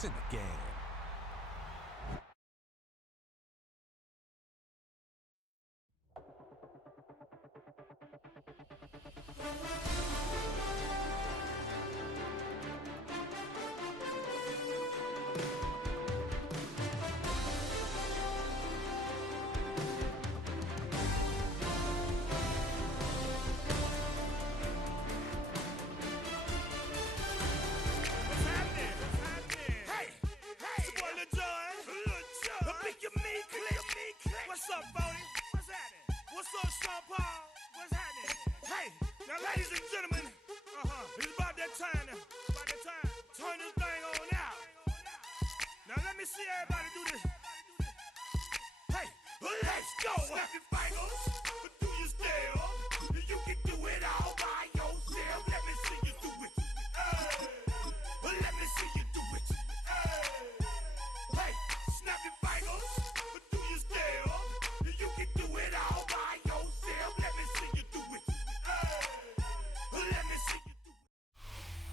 It's in the game.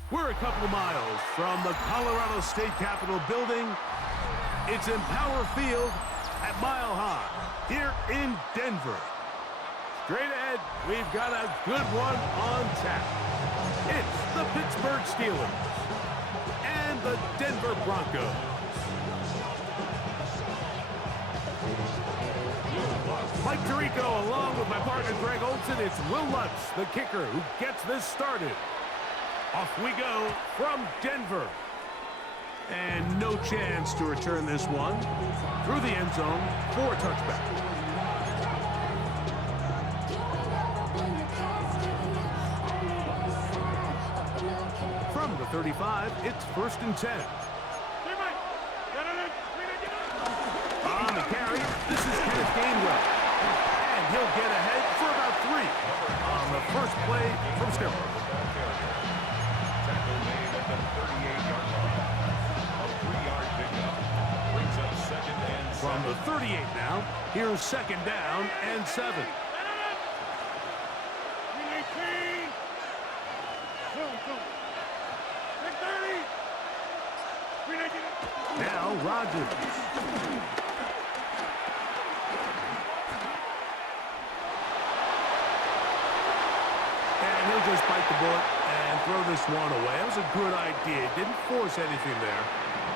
We're a couple miles from the Colorado State Capitol building. It's Empower Field at Mile High here in Denver. Straight ahead, we've got a good one on tap. It's the Pittsburgh Steelers and the Denver Broncos. Mike Tirico along with my partner Greg Olson. It's Will Lutz, the kicker, who gets this started. Off we go from Denver. And no chance to return this one through the end zone for a touchback. From the 35, it's 1st and 10. On the carry, this is Kenneth Gainwell. And he'll get ahead for about 3 on the first play from scrimmage. Tackle made at the 38-yard line. A 3-yard pickup brings up 2nd and 7. From the 38 now, here's 2nd down and 7. Now Rodgers. And he'll just bite the bullet and throw this one away. That was a good idea. Didn't force anything there.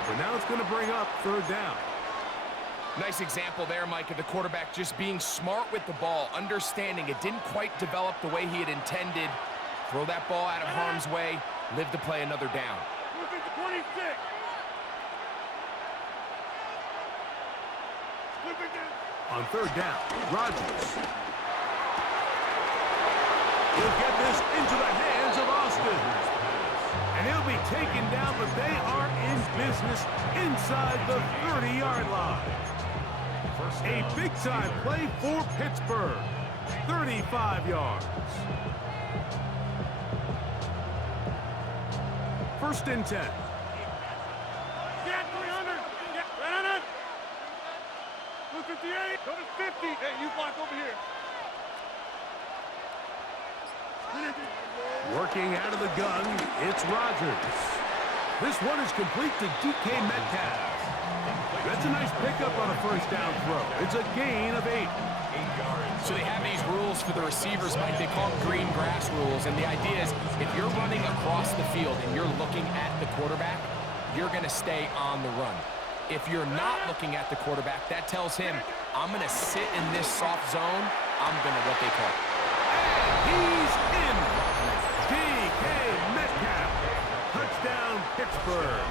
But now it's going to bring up 3rd down. Nice example there, Mike, of the quarterback just being smart with the ball, understanding it didn't quite develop the way he had intended. Throw that ball out of harm's way, live to play another down. Look at the 26. On 3rd down, Rodgers. He'll get this into the hands of Austin. And he'll be taken down, but they are in business inside the 30-yard line. A big-time play for Pittsburgh. 35 yards. 1st and 10. Get 300. Get 300. 258. Go to 50. Hey, you block over here. Working out of the gun, it's Rodgers. This one is complete to DK Metcalf. That's a nice pickup on a 1st down throw. It's a gain of 8. So they have these rules for the receivers, Mike. They call them green grass rules. And the idea is if you're running across the field and you're looking at the quarterback, you're going to stay on the run. If you're not looking at the quarterback, that tells him, I'm going to sit in this soft zone. I'm going to what they call. And he's in. DK Metcalf. Touchdown, Pittsburgh.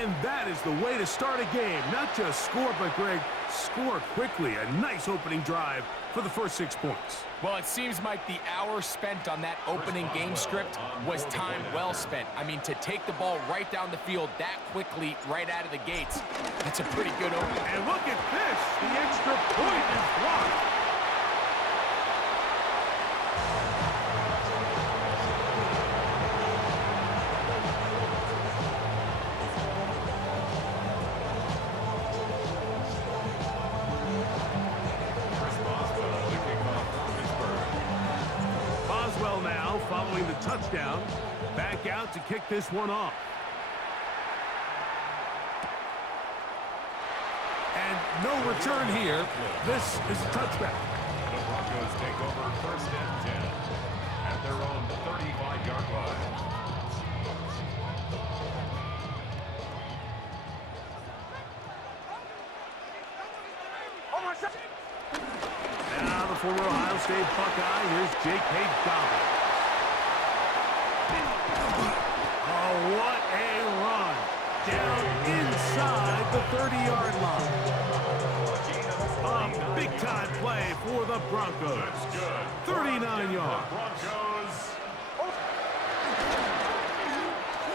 And that is the way to start a game. Not just score, but, Greg, score quickly. A nice opening drive for the first 6 points. Well, it seems, Mike, the hour spent on that opening game script was time well spent. I mean, to take the ball right down the field that quickly, right out of the gates, that's a pretty good opening. And look at this. The extra point is blocked. Boswell now following the touchdown. Back out to kick this one off. no return here. This is a touchback. The Broncos take over 1st and 10 at their own 35-yard line. Now the former Ohio State Buckeye, here's J.K. Dobbins. Oh, what a run. Down inside the 30-yard line. A big-time play for the Broncos. 39 yards.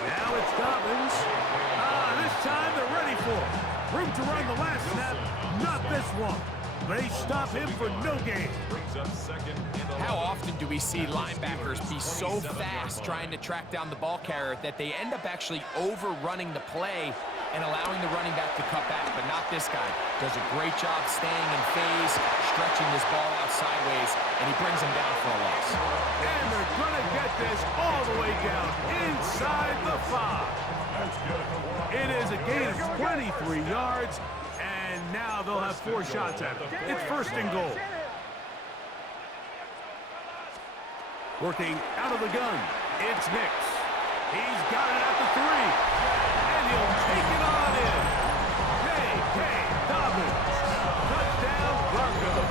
Now it's Dobbins. This time they're ready for it. Room to run the last snap, not this one. They stop him for no gain. How often do we see linebackers be so fast trying to track down the ball carrier that they end up actually overrunning the play and allowing the running back to cut back? But not this guy. Does a great job staying in phase, stretching this ball out sideways, and he brings him down for a loss. And they're going to get this all the way down inside the 5. It is a gain of 23 yards. And now they'll have 4 shots at it. It's 1st and goal. Working out of the gun, it's Nix. He's got it at the 3. And he'll take it on in. J.K. Dobbins. Touchdown, Broncos.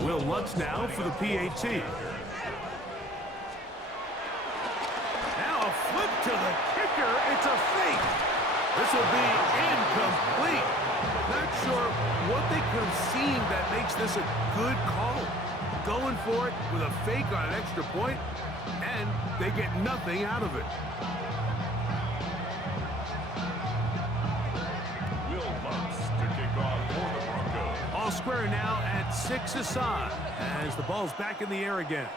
Will Lutz now for the PAT. Now a flip to the kicker. It's a fake. This will be incomplete. Not sure what they could have seen that makes this a good call. Going for it with a fake on an extra point, and they get nothing out of it. Will Lutz to kick off for the Broncos. All square now at 6 aside as the ball's back in the air again.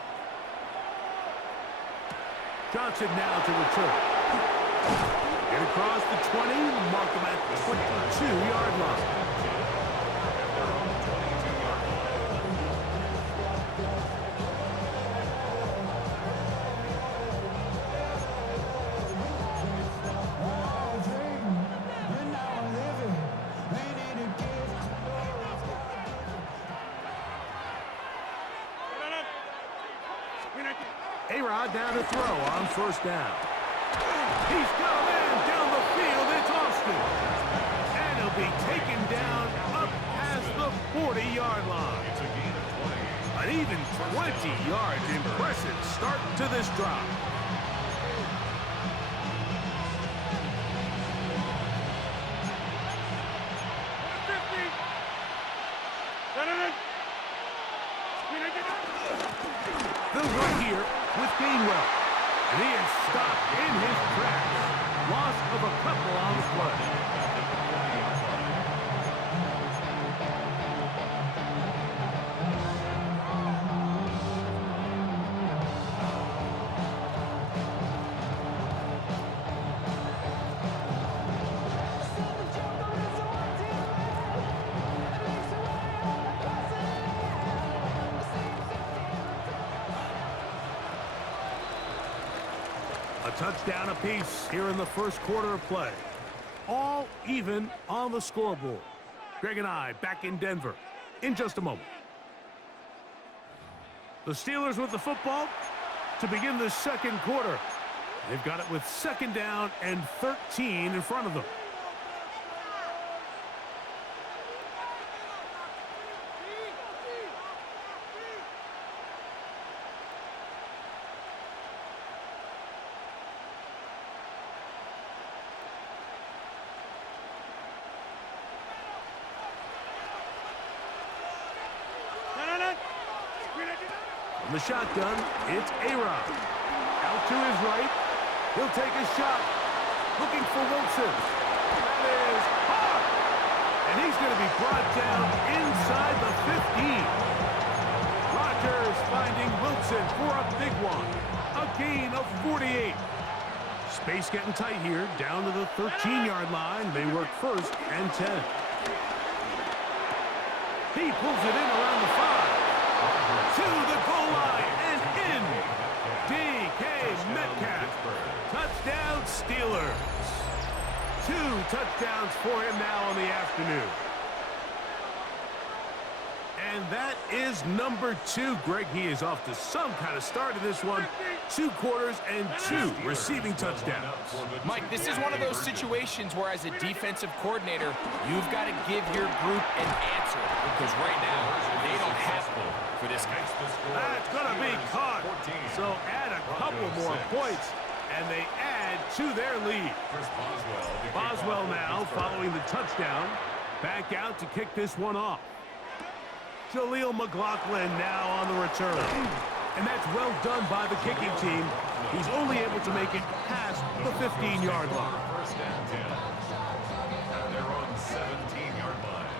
Johnson now to return. Get across the 20, mark him at the 22-yard line. A-Rod down to throw on 1st down. He's got a man down the field. It's Austin. And he'll be taken down up past the 40-yard line. It's a gain of 20. An even 20 yards. Impressive start to this drive. They'll run here with Gainwell. And he is stopped in his tracks. Loss of a couple on the play. A touchdown apiece here in the 1st quarter of play. All even on the scoreboard. Greg and I back in Denver in just a moment. The Steelers with the football to begin the 2nd quarter. They've got it with 2nd down and 13 in front of them. From the shotgun, it's A-Rod. Out to his right. He'll take a shot. Looking for Wilson. That is hard. And he's going to be brought down inside the 15. Rodgers finding Wilson for a big one. A gain of 48. Space getting tight here. Down to the 13-yard line. They work 1st and 10. He pulls it in around the 5. 2 touchdowns for him now on the afternoon. And that is number 2. Greg, he is off to some kind of start in this one. 2 quarters and 2 receiving touchdowns. Mike, this is one of those situations where as a defensive coordinator, you've got to give your group an answer because right now, they don't have one for this guy. That's going to be caught. So add a couple more points, and they add to their lead. Boswell now following the touchdown. Back out to kick this one off. Jaleel McLaughlin now on the return. And that's well done by the kicking team. He's only able to make it past the 15-yard line. First and 10. And they're on 17-yard line.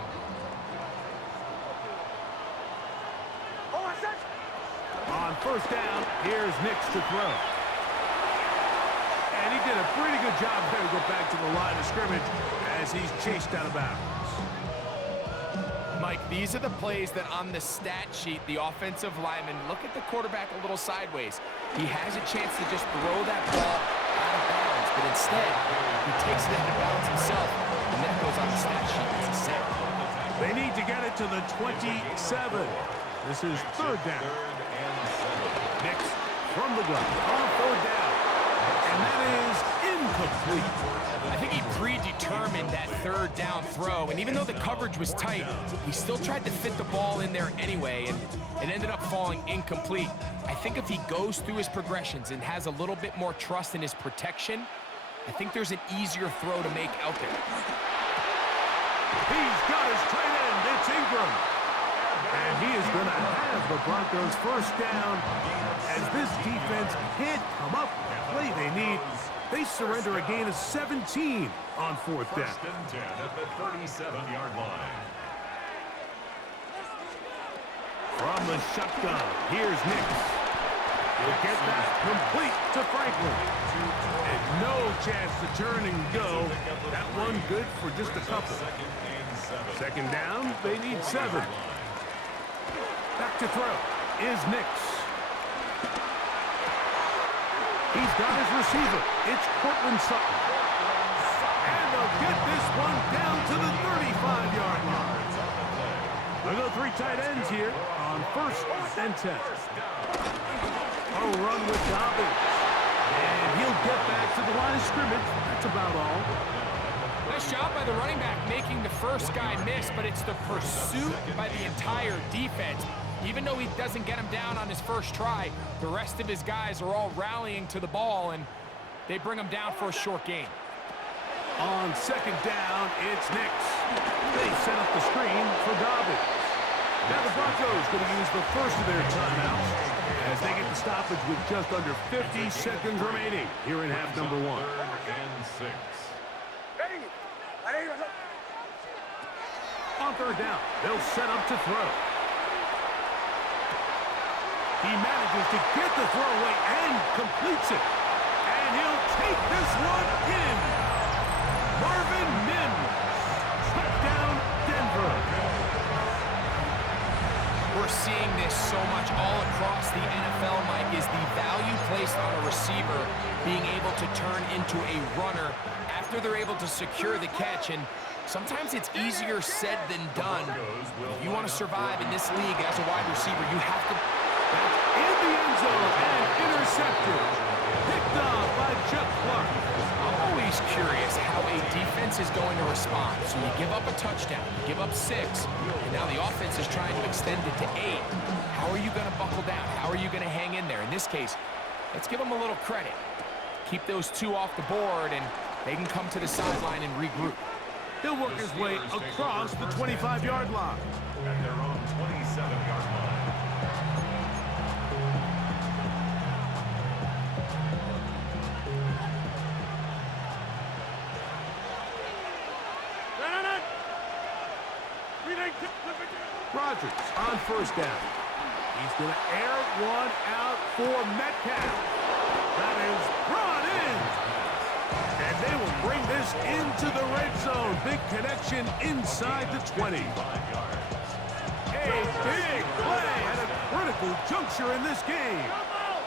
On first down, here's Nix to throw. And he did a pretty good job there to go back to the line of scrimmage as he's chased out of bounds. Mike, these are the plays that on the stat sheet, the offensive lineman, look at the quarterback a little sideways. He has a chance to just throw that ball out of bounds, but instead, he takes it out of bounds himself, and then it goes on the stat sheet as a sack. They need to get it to the 27. This is third down. Nix from the gun on third down. And that is incomplete. I think he predetermined that third down throw, and even though the coverage was tight, he still tried to fit the ball in there anyway, and it ended up falling incomplete. I think if he goes through his progressions and has a little bit more trust in his protection, I think there's an easier throw to make out there. He's got his tight end. It's Ingram. And he is going to have the Broncos first down as this defense can't come up with the play they need. They surrender a gain of 17 on fourth down. First and 10 at the 37-yard line. From the shotgun, here's Nix. He'll get that complete to Franklin. And no chance to turn and go. That one good for just a couple. Second down, they need 7. Back to throw is Nix. He's got his receiver. It's Cortland Sutton. And they'll get this one down to the 35-yard line. We'll go 3 tight ends here on first and 10. A run with Dobbins. And he'll get back to the line of scrimmage. That's about all. Nice job by the running back making the first guy miss, but it's the pursuit by the entire defense. Even though he doesn't get him down on his first try, the rest of his guys are all rallying to the ball, and they bring him down for a short gain. On second down, it's Nix. They set up the screen for Dobbins. Now the Broncos going to use the first of their timeouts as they get the stoppage with just under 50 seconds remaining here in half number 1. Third and 6. On third down, they'll set up to throw. He manages to get the throw away and completes it. And he'll take this one in. Marvin Mims. Touchdown, Denver. We're seeing this so much all across the NFL, Mike, is the value placed on a receiver being able to turn into a runner after they're able to secure the catch. And sometimes it's easier said than done. If you want to survive in this league as a wide receiver, you have to... In the end zone and intercepted. Picked off by Chuck Clark. I'm always curious how a defense is going to respond. So you give up a touchdown, you give up 6, and now the offense is trying to extend it to 8. How are you going to buckle down? How are you going to hang in there? In this case, let's give them a little credit. Keep those 2 off the board, and they can come to the sideline and regroup. He'll work his way across the 25-yard line. At their own 27-yard line. Rodgers on first down. He's going to air one out for Metcalf. That is brought in. And they will bring this into the red zone. Big connection inside the 20. A big play at a critical juncture in this game.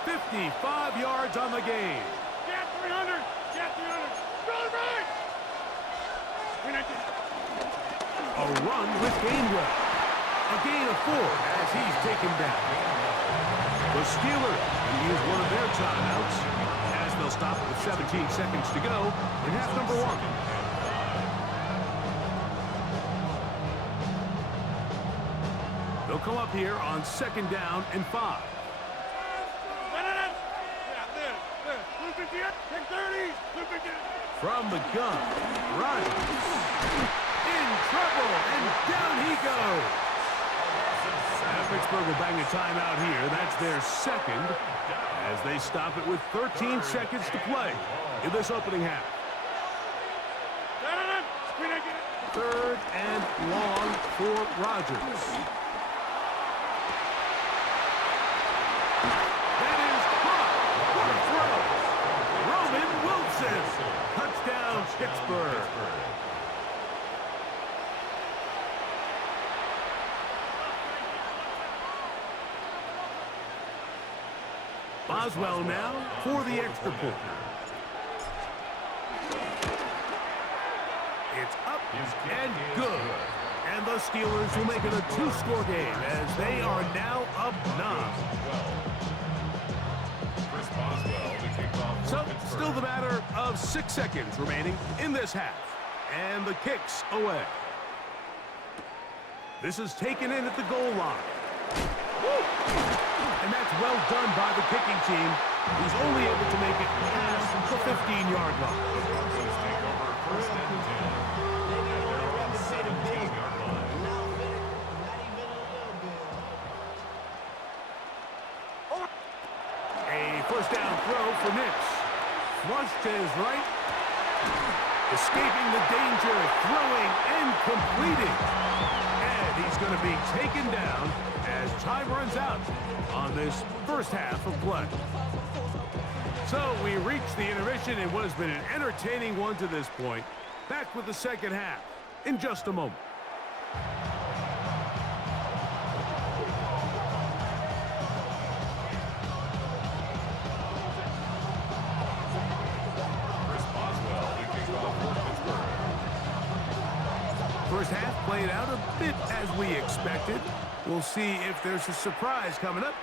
55 yards on the game. Get 300. Get 300. Run right. A run with Gainwell. A gain of 4 as he's taken down. The Steelers will use one of their timeouts as they'll stop with 17 seconds to go in half number 1. They'll come up here on 2nd down and 5. From the gun, Rodgers in trouble, and down he goes. Pittsburgh will bang a timeout here. That's their 2nd as they stop it with 13 seconds to play in this opening half. 3rd and long for Rodgers. That is caught. What a throw. Roman Wilson. Touchdown, Pittsburgh. Boswell now for the extra point. It's up and good. And the Steelers will make it a 2-score game as they are now up 9. So, still the matter of 6 seconds remaining in this half. And the kick's away. This is taken in at the goal line. Woo! And that's well done by the kicking team, who's only able to make it past the 15-yard line. A first down throw for Nix. Flushed to his right. Escaping the danger, throwing and completing. And he's going to be taken down as time runs out on this first half of play. So we reach the intermission in what has been an entertaining one to this point. Back with the second half in just a moment. First half played out a bit as we expected. We'll see if there's a surprise coming up.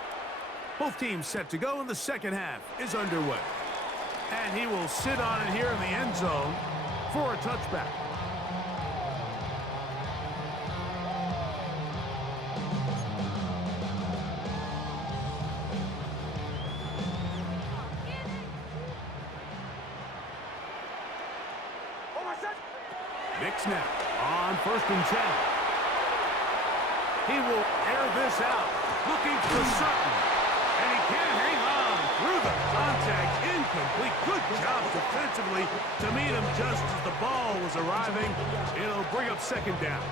Both teams set to go, and the second half is underway. And he will sit on it here in the end zone for a touchback. Nix now on 1st and 10. He will air this out, looking for Sutton. And he can't hang on through the contact. Incomplete. Good job defensively to meet him just as the ball was arriving. It'll bring up 2nd down.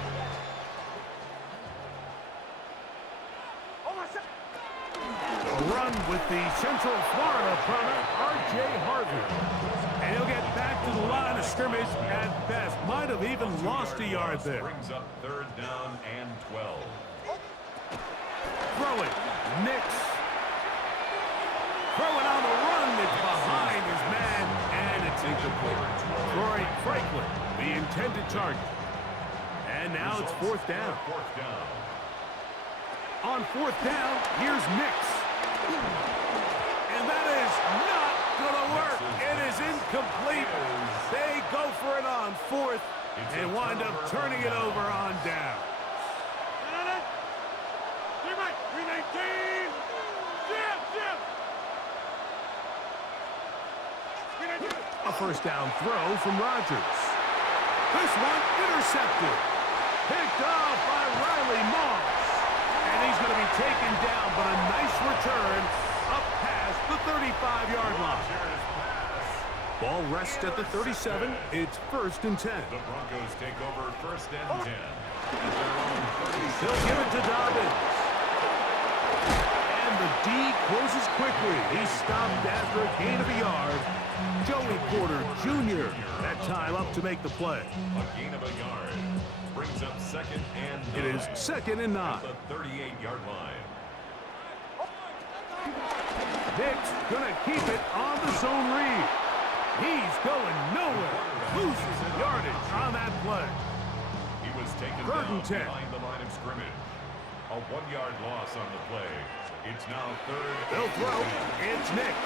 A run with the Central Florida product, R.J. Harvey. And he'll get back to the line of scrimmage at best. Might have even lost a yard there. Brings up 3rd down and 12. Throwing, Nix. Throwing on the run, it's behind his man, and it's incomplete. Troy Franklin, the intended target. And now it's 4th down. On 4th down, here's Nix. And that is not going to work. It is incomplete. They go for it on 4th and wind up turning it over on down. A first down throw from Rodgers. This one intercepted. Picked off by Riley Moss. And he's going to be taken down, but a nice return up past the 35-yard line. Ball rests at the 37. It's 1st and 10. The Broncos take over 1st and 10. They'll give it to Dobbins. And the D closes quickly. He's stopped after a gain of a yard. Joey Porter Jr. that time up to make the play. A gain of a yard. Brings up 2nd and 9. It is 2nd and 9. At the 38-yard line. Nix gonna keep it on the zone read. He's going nowhere. Loses yardage on that play. He was taken Curtain down 10. behind the line of scrimmage. A 1-yard loss on the play. It's now third. They'll throw. It's Nix.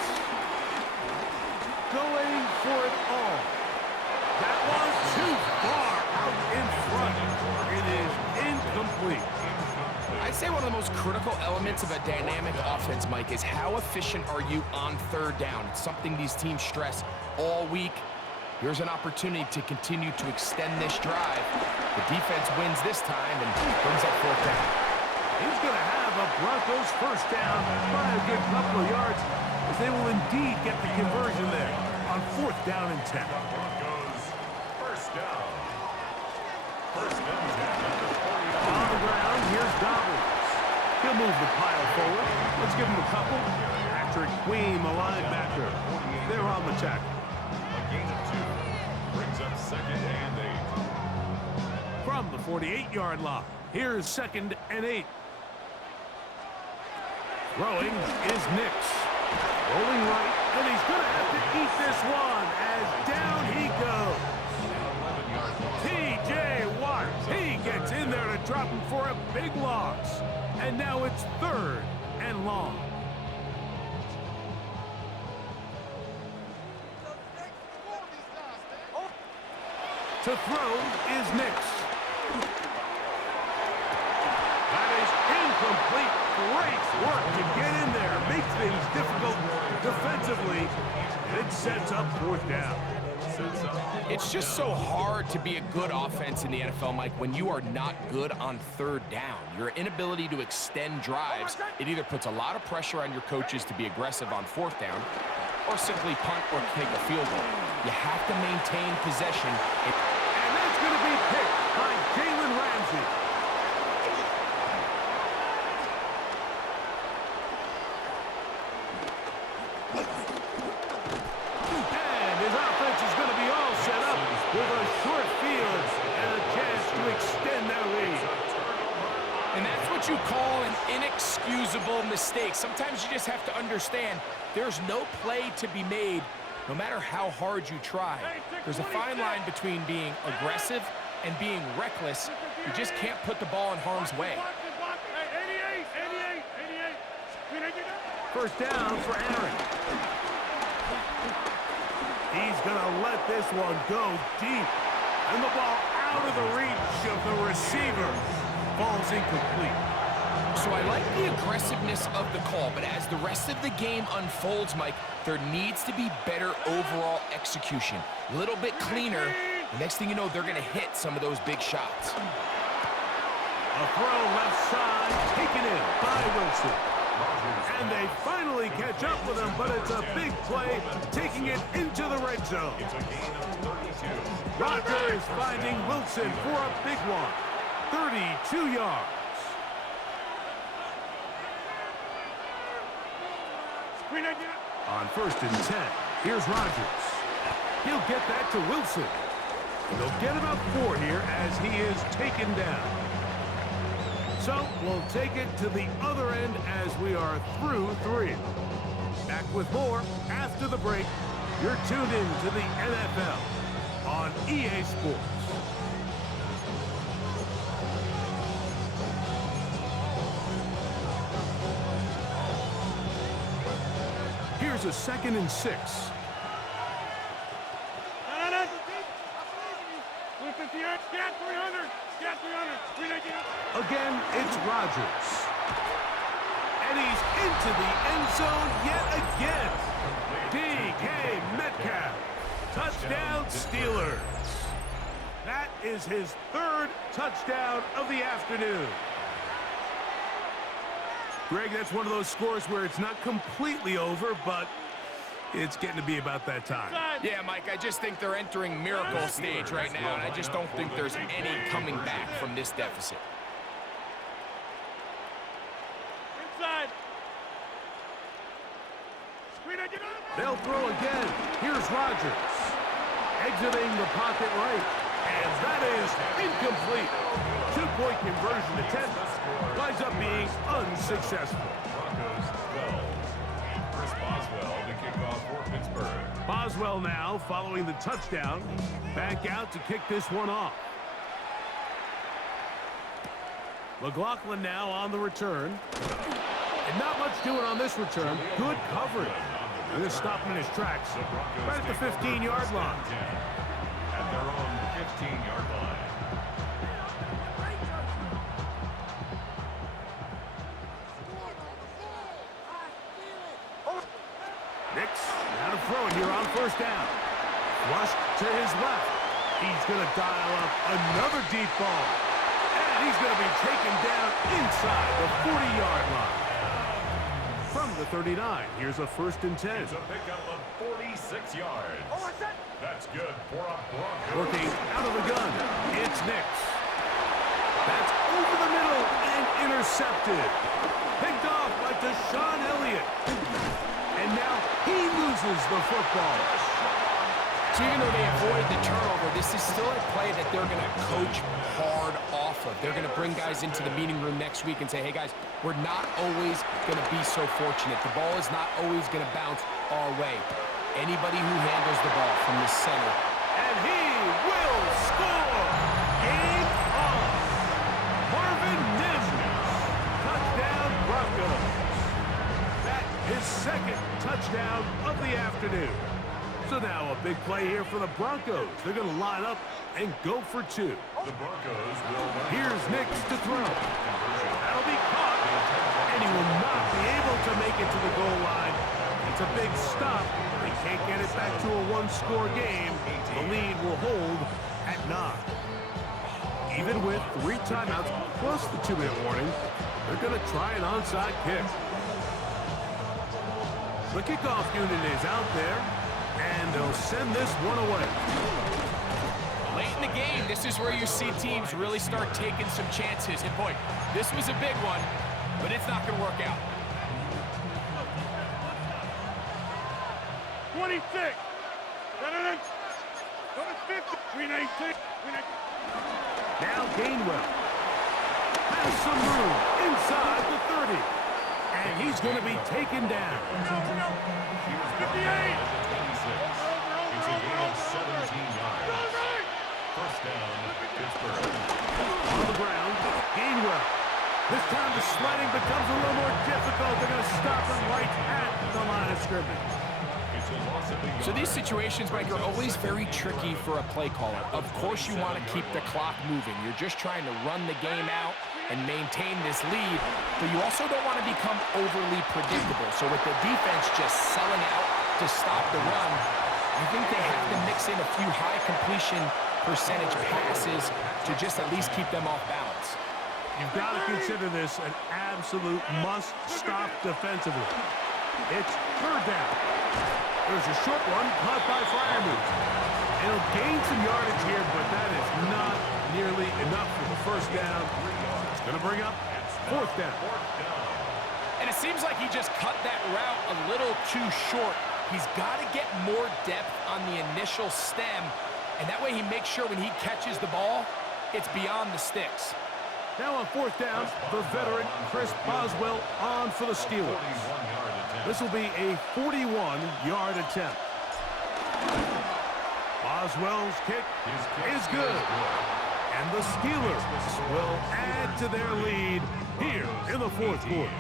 Going for it all. That was too far out in front. It is incomplete. I'd say one of the most critical elements of a dynamic offense, Mike, is how efficient are you on third down. It's something these teams stress all week. Here's an opportunity to continue to extend this drive. The defense wins this time and brings up fourth down. He's going to have a Broncos first down by a good couple of yards, as they will indeed get the conversion there on fourth down and 10. Broncos first down. First down number 40. On the ground, here's Dobbins. He'll move the pile forward. Let's give him a couple. Patrick Queen, the linebacker. They're on the tackle. A gain of 2. Brings up second and 8. From the 48-yard line, here's second and 8. Throwing is Nix. Rolling right, and he's going to have to eat this one as down he goes. T.J. Watt, he gets in there to drop him for a big loss. And now it's third and long. To throw is Nix. That is incomplete. Great work to get in there. Make things difficult defensively. And it sets up fourth down. It's just so hard to be a good offense in the NFL, Mike, when you are not good on third down. Your inability to extend drives, it either puts a lot of pressure on your coaches to be aggressive on fourth down or simply punt or take a field goal. You have to maintain possession. And that's going to be picked by Jalen Ramsey. And his offense is going to be all set up with a short field and a chance to extend their lead. And that's what you call an inexcusable mistake. Sometimes you just have to understand there's no play to be made, no matter how hard you try. There's a fine line between being aggressive and being reckless. You just can't put the ball in harm's way. First down for Aaron. He's going to let this one go deep. And the ball out of the reach of the receiver. Falls incomplete. So I like the aggressiveness of the call, but as the rest of the game unfolds, Mike, there needs to be better overall execution. A little bit cleaner. The next thing you know, they're going to hit some of those big shots. A throw left side, taken in by Wilson. And they finally catch up with him, but it's a big play, taking it into the red zone. It's a gain of 32. Rodgers finding Wilson for a big one. 32 yards. On first and 10, here's Rodgers. He'll get that to Wilson. And they'll get about 4 here as he is taken down. So we'll take it to the other end as we are through 3. Back with more after the break. You're tuned in to the NFL on EA Sports. Here's a second and 6. Again, it's Rodgers. And he's into the end zone yet again. DK Metcalf. Touchdown Steelers. That is his 3rd touchdown of the afternoon. Greg, that's one of those scores where it's not completely over, but it's getting to be about that time. Yeah, Mike, I just think they're entering miracle stage right now, and I just don't think there's any coming back from this deficit. Inside. They'll throw again. Here's Rodgers. Exiting the pocket right. And that is incomplete. 2-point conversion attempt winds up being unsuccessful. Broncos 12. Chris Boswell to kick off for Pittsburgh. Boswell now following the touchdown. Back out to kick this one off. McLaughlin now on the return. And not much doing on this return. Good coverage. And they're stopping in his tracks right at the 15-yard line. At their own 15-yard line. Nix now to throw it here on first down. Flushed to his left. He's going to dial up another deep ball. And he's going to be taken down inside the 40-yard line. From the 39, here's a 1st and 10. It's a pickup of 46 yards. That's good for a Broncos. Working out of the gun, it's Nix. That's over the middle and intercepted. Picked off by Deshaun Elliott. And now he loses the football. So even though they avoid the turnover, this is still a play that they're going to coach hard off of. They're going to bring guys into the meeting room next week and say, hey, guys, we're not always going to be so fortunate. The ball is not always going to bounce our way. Anybody who handles the ball from the center. And he will score! Game on! Marvin Mims! Touchdown Broncos! That is 2nd touchdown of the afternoon. So now a big play here for the Broncos. They're going to line up and go for 2. The Broncos will run. Here's Nix to throw. That'll be caught. And he will not be able to make it to the goal line. It's a big stop. They can't get it back to a 1-score game. The lead will hold at 9. Even with 3 timeouts plus the 2-minute warning, they're going to try an onside kick. The kickoff unit is out there. And they'll send this one away. Late in the game, this is where you see teams really start taking some chances. And boy, this was a big one, but it's not going to work out. 26. 50. 319. Now Gainwell has some room inside the 30. And he's going to be taken down. 58. It's a gain of 17 yards. First down, Pittsburgh. On the ground, Gainwell. This time the sledding becomes a little more difficult. They're going to stop him right at the line of scrimmage. It's a loss of the So these situations, Mike, are always very tricky for a play caller. Of course you want to keep the clock moving. You're just trying to run the game out and maintain this lead, but you also don't want to become overly predictable. So with the defense just selling out to stop the run, I think they have to mix in a few high completion percentage passes to just at least keep them off balance. You've got to consider this an absolute must-stop defensively. It's 3rd down. There's a short one caught by Freiermuth. It'll gain some yardage here, but that is not nearly enough for the 1st down. It's going to bring up 4th down. And it seems like he just cut that route a little too short. He's got to get more depth on the initial stem, and that way he makes sure when he catches the ball, it's beyond the sticks. Now on 4th down, the veteran Chris Boswell on for the Steelers. This will be a 41-yard attempt. Boswell's kick is good. And the Steelers will add to their lead here in the 4th quarter.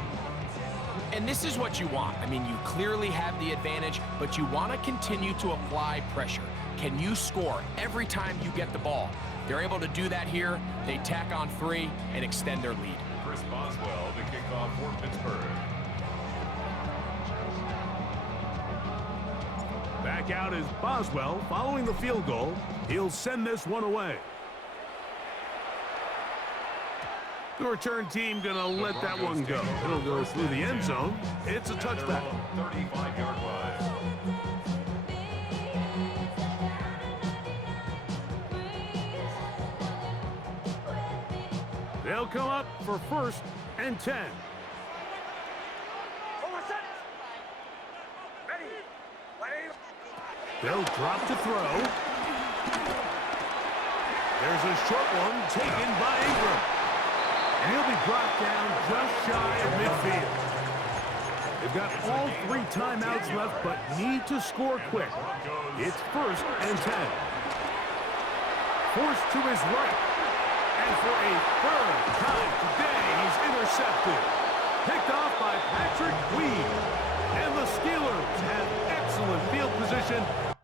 And this is what you want. I mean, you clearly have the advantage, but you want to continue to apply pressure. Can you score every time you get the ball? They're able to do that here. They tack on 3 and extend their lead. Chris Boswell, the kickoff for Pittsburgh. Back out is Boswell following the field goal. He'll send this one away. The return team going to let that one go. It'll go through the end zone. It's a touchback. 35-yard line. They'll come up for 1st and 10. They'll drop to throw. There's a short one taken by Ingram. And he'll be brought down just shy of midfield. They've got all 3 timeouts left, but need to score quick. It's 1st and 10. Forced to his right. And for a 3rd time today, he's intercepted. Picked off by Patrick Weed. And the Steelers have excellent field position